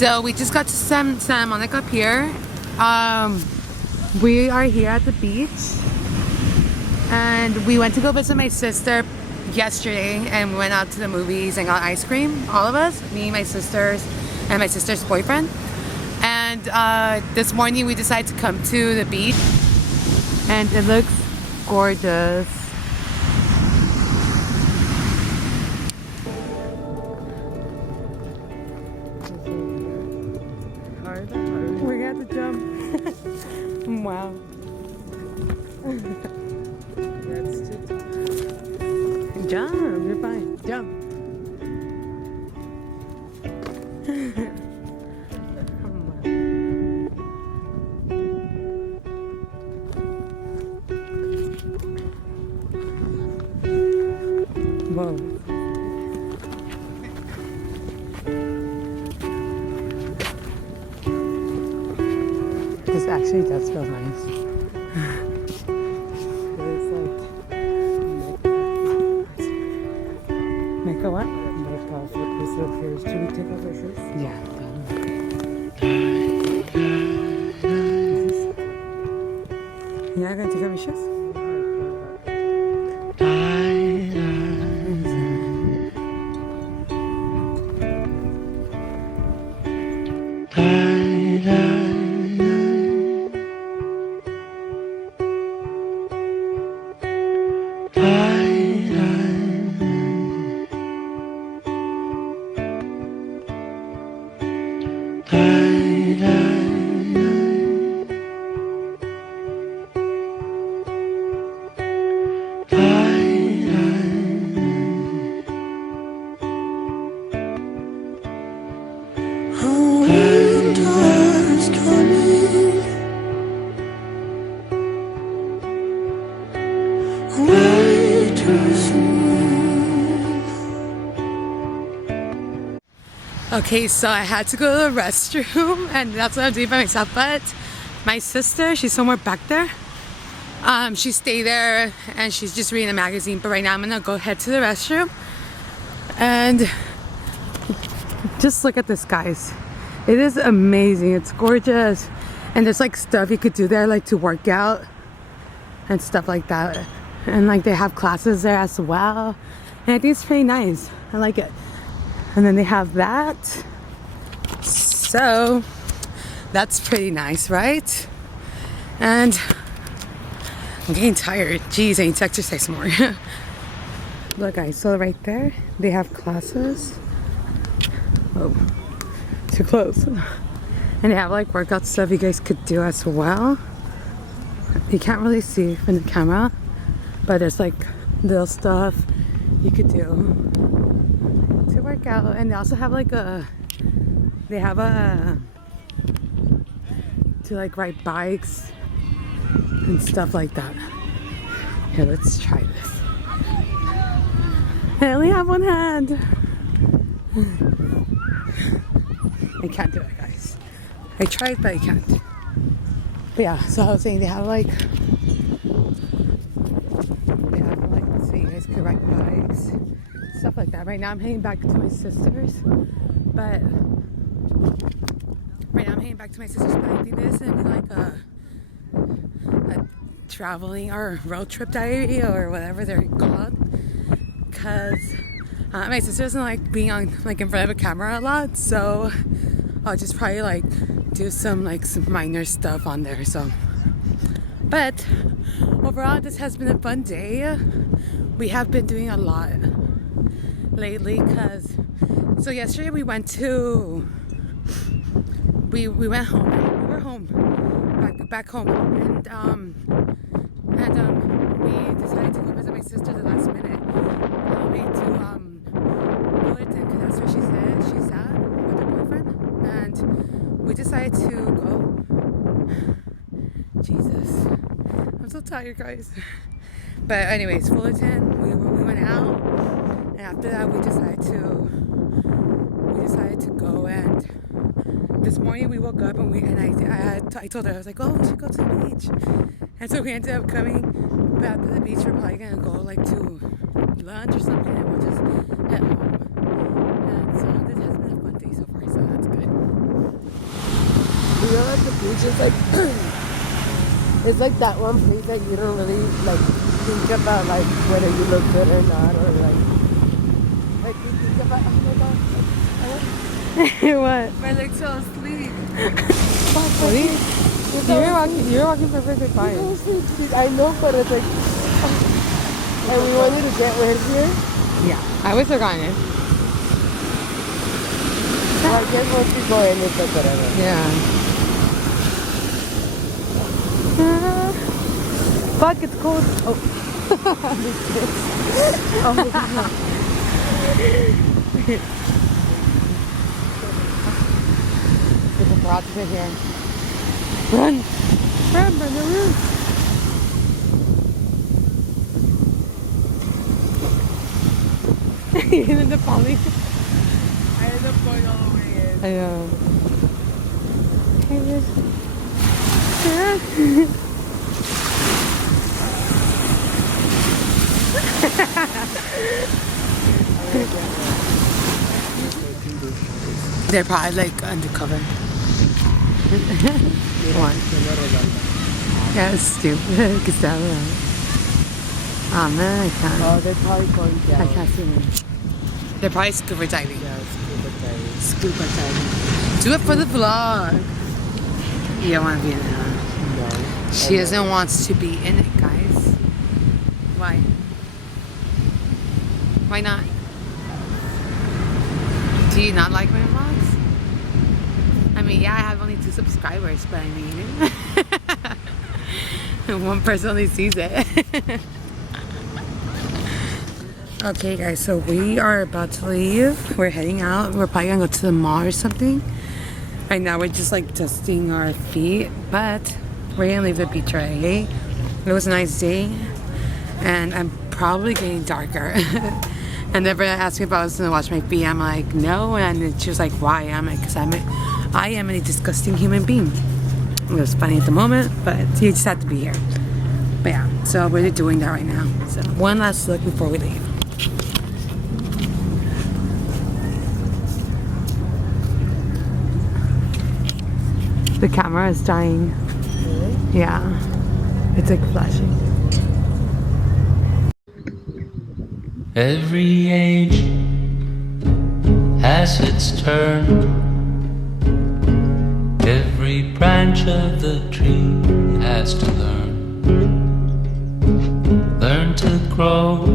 So we just got to Santa Monica Pier. We are here at the beach, and we went to go visit my sister yesterday, and we went out to the movies and got ice cream. All of us, me, my sisters, and my sister's boyfriend. And this morning we decided to come to the beach, and it looks gorgeous. We're gonna have to jump. Wow. That's too tough. Jump, you're fine. Jump. Whoa. This actually does feel nice. It's like make a what? Make off with this up here. Should we take off our shirts? Yeah. Yeah, I'm gonna take off my shoes. Okay, so I had to go to the restroom, and that's what I'm doing by myself. But my sister, she's somewhere back there. She stayed there and she's just reading a magazine. But right now I'm gonna go head to the restroom and just look at this, guys. It is amazing. It's gorgeous, and there's like stuff you could do there, like to work out and stuff like that. And like they have classes there as well, and I think it's pretty nice. I like it. And then they have that, so that's pretty nice, right? And I'm getting tired. Jeez, I need to exercise more. Look, guys, so right there they have classes. Oh, too close. And they have like workout stuff you guys could do as well. You can't really see from the camera, but there's like little stuff you could do to work out. And they also have like to like ride bikes and stuff like that. Here, let's try this. I only have one hand. I can't do it, guys. I tried, but I can't. But yeah, so I was saying they have like so you guys could ride bikes, stuff like that. Right now I'm heading back to my sister's, but I think this is gonna be like a traveling or road trip diary or whatever they're called, because my sister doesn't like being on like in front of a camera a lot, so I'll just probably like do some minor stuff on there. So, but overall this has been a fun day. We have been doing a lot lately, because so yesterday we went home. We were home, back home, and we decided to go visit my sister the last minute. On the way to Fullerton, because that's where she's at with her boyfriend, and we decided to go. Jesus, I'm so tired, guys. But anyways, Fullerton, we went out, and after that we decided to go. And this morning we woke up and I told her, I was like, oh, we should go to the beach. And so we ended up coming, but after the beach we're probably gonna go like to lunch or something, and we'll just head home. And so this has been a fun day so far, so that's good. it's just like it's like that one place that you don't really like think about like whether you look good or not, or like you think about, oh my god, What? My legs fell asleep. What? You were walking perfectly fine. I know, but it's like, and we wanted to get rid here. Yeah, I was forgotten it. Well, I guess once we go in, it's like whatever. Yeah. Fuck, it's cold. Oh. There's a paparazzi right here. Run! Run, Brenda, run! You ended up falling. I ended up going all the way in. I know. They're probably like undercover. What? Yeah, it's stupid. Gustavo. Oh man, I can't. Oh, they're probably going down. I can't see them. They're probably scuba diving. Yeah, scuba diving. Scuba diving. Do it for the vlog. You don't want to be in it, huh? No. She doesn't want to be in it, guys. Why? Why not? Do you not like my vlogs? I mean, yeah, I have only 2 subscribers, but I mean, one person only sees it. Okay, guys, so we are about to leave. We're heading out. We're probably gonna go to the mall or something. Right now, we're just like dusting our feet, but we're gonna leave the beach right. It was a nice day, and I'm probably getting darker. And they're gonna ask me if I was gonna wash my feet. I'm like, no, and she was like, why? I'm like, because I am a disgusting human being. It was funny at the moment, but you just have to be here. But yeah, so we're doing that right now. So one last look before we leave. The camera is dying. Really? Yeah, it's like flashing. Every age has its turn. Every branch of the tree has to learn to grow